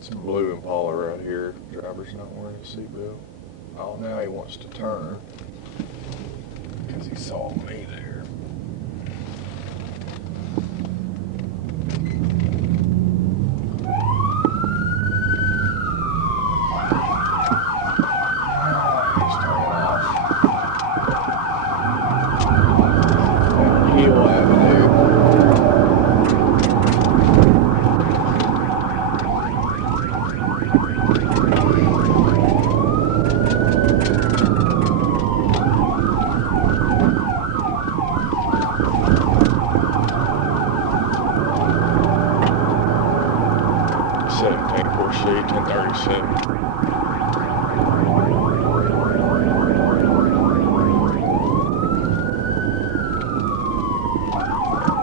It's a blue Impala right here. Driver's not wearing a seatbelt. Oh, now he wants to turn because he saw me there. He's turning off. Hill Avenue. Porsche 1037.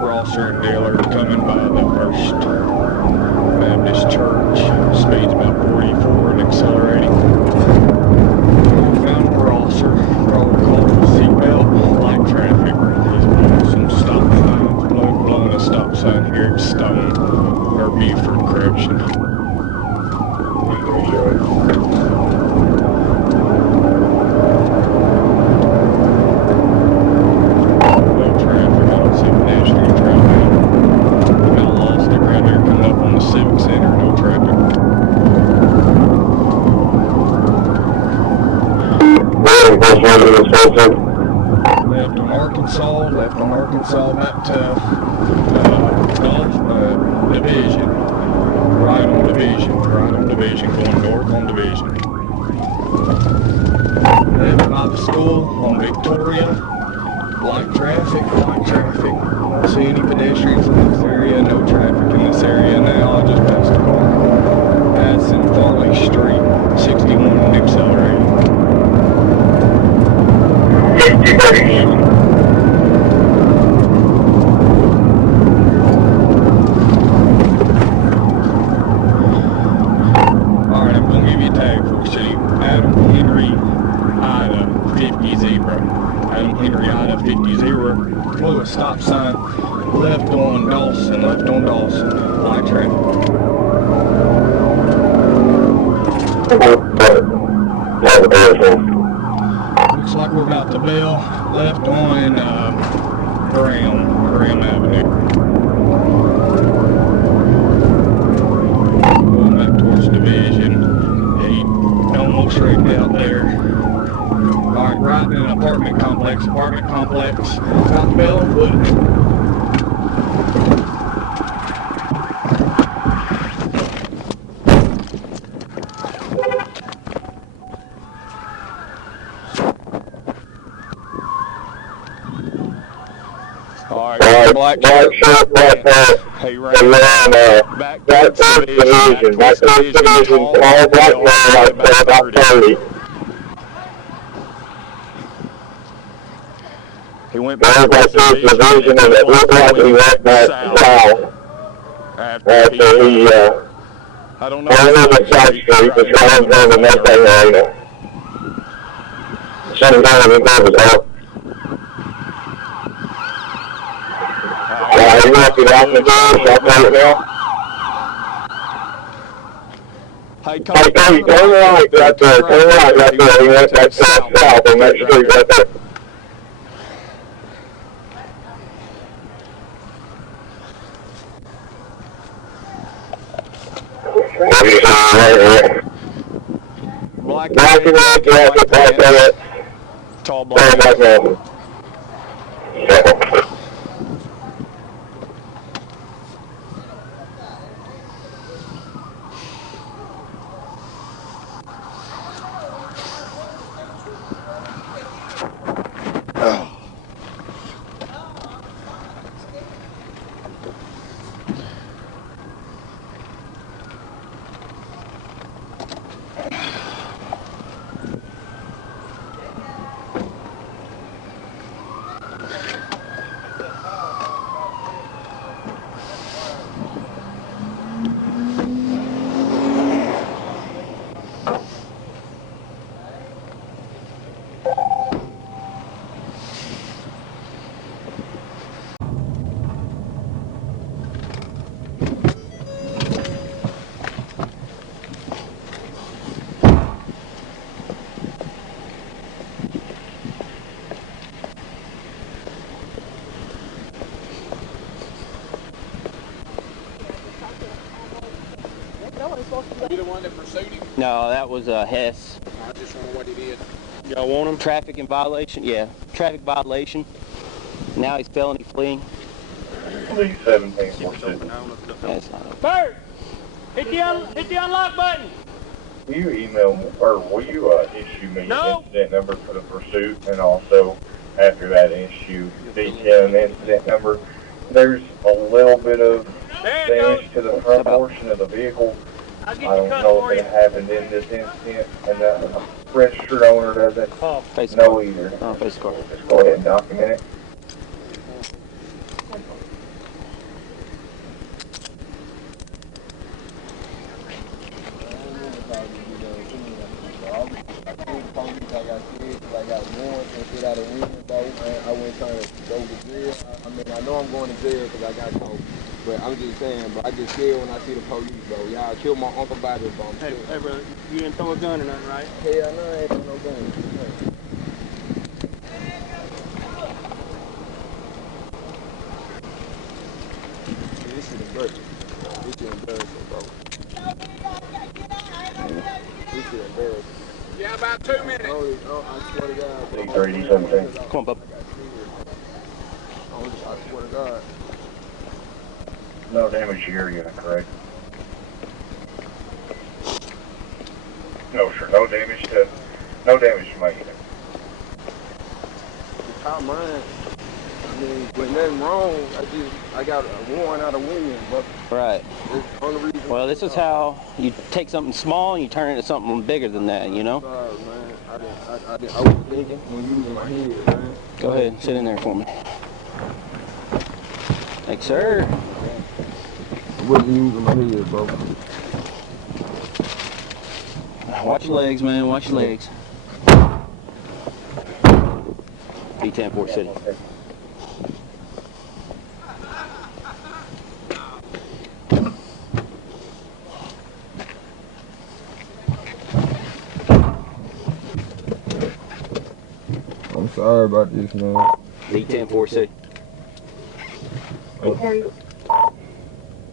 Rosser and dealer coming by the First Baptist Church. Speed's about 44 and accelerating. Found Rosser. Roll call for seatbelt. Light traffic. He's blowing some stop signs. Blowing a stop sign here at Stone or Buford Correction. Left on Arkansas, back to Division. Right on Division, going north on Division. Left by the school on Victoria. Light traffic. Don't see any pedestrians in this area, no traffic in this area now. I just passed a car. Passing Farley Street, 61 and accelerating. Blew a stop sign, left on Dawson, light traffic. Looks like we're about to bail, left on Graham Avenue. Going back towards Division, he almost wrecked out there. Alright, right in an apartment complex. About to bail on foot. Alright, black shirt. Hey, Ray, back to Division, all black man, about 30. He went back to Division and it looked like he went back south after he, I don't know what side street, but trying to go to nothing area. Sometime he goes out. You want to get off the door, stop right now? Hey, Cody, turn right right there, he went back south on that street right there. Black and white, tall black man. You the one that pursued him? No, that was Hess. I just wonder what he did. Y'all want him? Traffic in violation? Yeah, traffic violation. Now he's felony fleeing. Please 1747. That's not okay. Bird, hit the unlock button. Will you email me, or will you issue me No. an incident number for the pursuit, and also after that issue detail the incident number? There's a little bit of damage to the front portion of the vehicle. I'll I get don't you cut know for if you. it happened in this incident, and the registered owner doesn't Face the know car. either. Oh, face the car. Just go ahead and document it. I went trying to go to jail. I mean, I know I'm going to jail because I got caught. But I'm just saying, bro, I just scared when I see the police, bro. Y'all killed my uncle by this bomb. Hey, brother, you didn't throw a gun or nothing, right? Hell no, I ain't throw no gun. This shit embarrassing. This shit embarrassing, bro. This shit embarrassing. Yeah, about 2 minutes. I swear to God, bro. 317. Come on, bub. I swear to God. No damage to your unit, correct? No, sir. No damage to my unit. The top mine. I mean, when nothing wrong, I got a warrant out of William, but Right. it's the only reason. Well, this is how you take something small and you turn it into something bigger than that, you know? Sorry, man. I was thinking when using my head, man. Go ahead and sit in there for me. Thanks, sir. I wasn't using my head, bro. Watch your legs, man. Watch your legs. D10 Fort City. I'm sorry about this, man. D10 Fort City.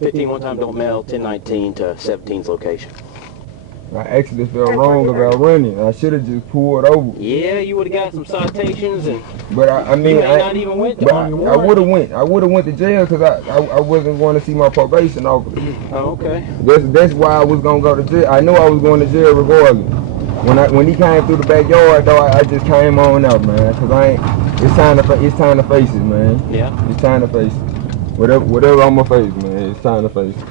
15 one time don't mail, 1019 to 17's location. I actually felt wrong about running. I should have just pulled over. Yeah, you would have got some citations and But I mean, you may not even went to but I would have went. I would have went to jail because I wasn't going to see my probation officer. Oh, okay. That's why I was gonna go to jail. I knew I was going to jail regardless. When he came through the backyard though, I just came on out, man. Cause it's time to face it, man. Yeah. It's time to face it. Whatever I'm gonna face, man. It's time to face it.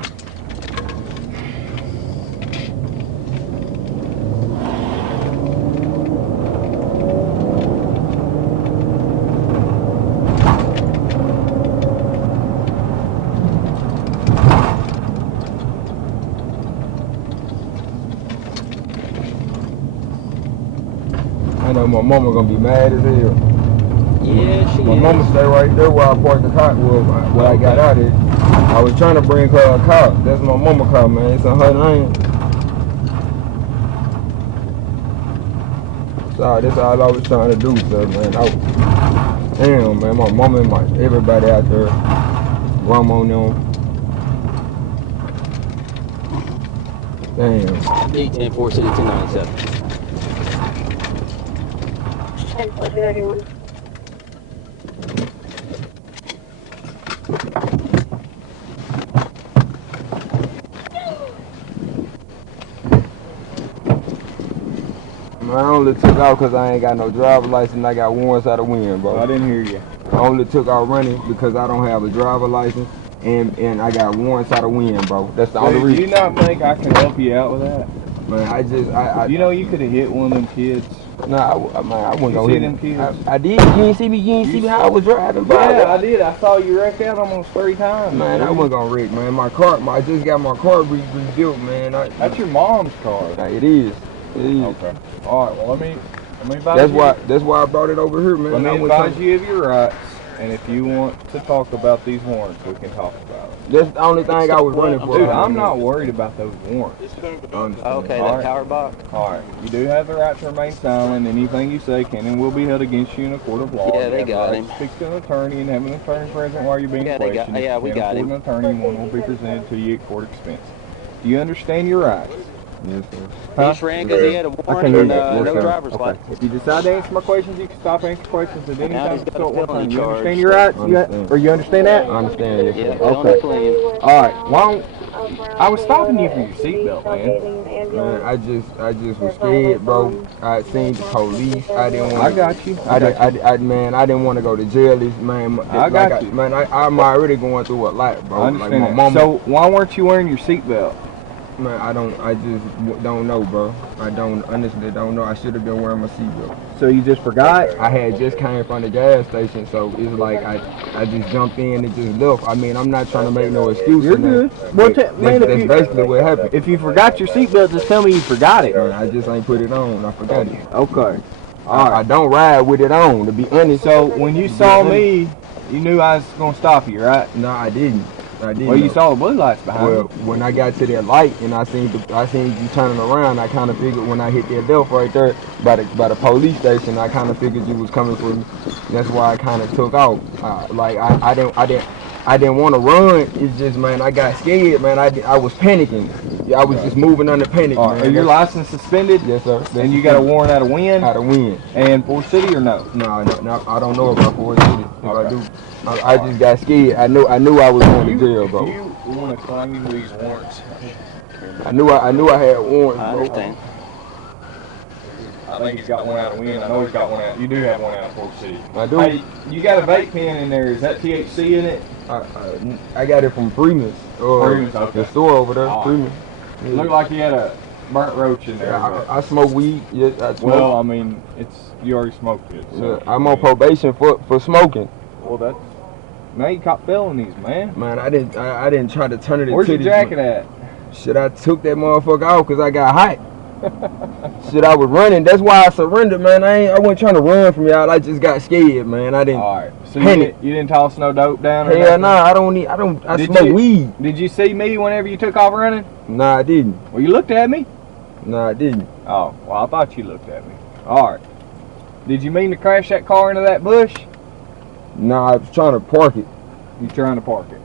I know my mama gonna be mad as hell. Yeah, she My is. mama stay right there where I parked the car. Well, where I got out of it. I was trying to bring her a car. That's my mama car, man. It's on her name. Sorry, that's all I was trying to do, sir, man. Damn, man. My mama and everybody out there. Grandma on them. Damn. D10 Fort City 1097. Man, I only took out because I ain't got no driver license. I got warrants out of wind, bro. I didn't hear you. I only took out running because I don't have a driver license and I got warrants out of wind, bro. That's the only Do reason. you not think I can help you out with that? Man, You know you could have hit one of them kids. Nah, I wasn't You gonna see hit them kids? I did. You ain't see me how I was driving, bro. Yeah, I did. I saw you wreck out almost 3 times. Man, I wasn't gonna wreck, man. I just got my car rebuilt, man. That's your mom's car. It is. Okay. All right. Well, let me advise you. That's why I brought it over here, man. Let me advise you of your rights, and if you want to talk about these warrants, we can talk about it. That's the only thing I was running for. Dude, I'm not worried about those warrants. Okay, All that right. power box. All right. You do have the right to remain silent. Anything you say can and will be held against you in a court of law. Yeah, You they have the got right him. to speak to an attorney and have an attorney present while you're being Yeah, they got- questioned. yeah, we If you got can't him. afford an attorney, one will be presented to you at court expense. Do you understand your rights? Yes, sir. He just ran because he had a I warrant can hear and that. no Yes, sir. driver's Okay. license. If you decide to answer my questions, you can stop answering questions at any Now time. he's got So a at one felony time, you charge. understand your rights? Understand. Or you understand that? I understand, yes, Yeah, sir. felony Okay. fleeing. All right. Why don't I was stopping you for your seatbelt, man. Man, I just was scared, bro. I seen the police. I didn't want. I got you. Man, I didn't want to go to jail. Man, I got you. Man, I'm already going through a lot, bro. I understand like my that. mama. So why weren't you wearing your seatbelt? Man, I just don't know, bro. I honestly don't know. I should have been wearing my seatbelt. So you just forgot? I had just came from the gas station, so it's like I just jumped in and just left. I mean, I'm not trying to make no excuse. You're good. Well, man, that's basically what happened. If you forgot your seatbelt, just tell me you forgot it. Man, I just ain't put it on. I forgot it. Okay. All right. I don't ride with it on, to be honest. So when you saw me, you knew I was gonna stop you, right? No, I didn't. Well, you saw the blue lights behind Well, you. when I got to that light and I seen you turning around, I kind of figured when I hit that left right there by the police station, I kind of figured you was coming for me. That's why I kind of took off. I didn't want to run. It's just, man, I got scared, man. I was panicking. I was just moving under panic, man. Are your license suspended? Yes, sir. And you got a warrant out of Wynn? Out of Wynn. And Ford City or no? No, I don't know about Ford City. If I do, I just got scared. I knew I was going to jail, bro. You want to claim these warrants? I knew I had warrants, I bro. understand. I think he's got one out of Wynn. I know he's got one out. You do have one out of Ford City. I do. Hey, you got a vape pen in there. Is that THC in it? I got it from Freeman's. Freeman's, okay. The store over there, All right. Freeman's. It looked like you had a burnt roach in there. Yeah, I smoke weed. Yes, I smoke. Well, I mean, you already smoked it. So, Yeah, I'm on probation for smoking. Well, that's now you caught felonies, man. Man, I didn't try to turn it Where's into your jacket at? Shit, I took that motherfucker off because I got hot. Shit, I was running. That's why I surrendered, man. I wasn't trying to run from y'all. I just got scared, man. I didn't. All right. So panic. you didn't toss no dope down? Or Hell nothing? nah, I smoke weed. Did you see me whenever you took off running? Nah, I didn't. Well, you looked at me. Nah, I didn't. Oh, well, I thought you looked at me. All right. Did you mean to crash that car into that bush? Nah, I was trying to park it. You trying to park it,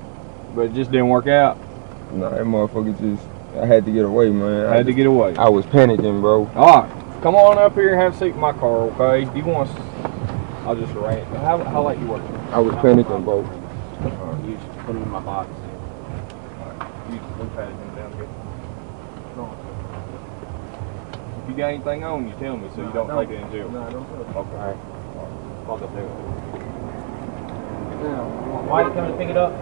but it just didn't work out. Nah, that motherfucker just. I had to get away, man. I had to get away. I was panicking, bro. All right. Come on up here and have a seat in my car, okay? You want? I'll just arrange. How late you working? I was panicking, bro. You just put them in my box. You just look at him down here. If you got anything on, you tell me so you don't take it in jail. No, I don't know. Okay. All right. I'll go there. Why you coming to pick it up?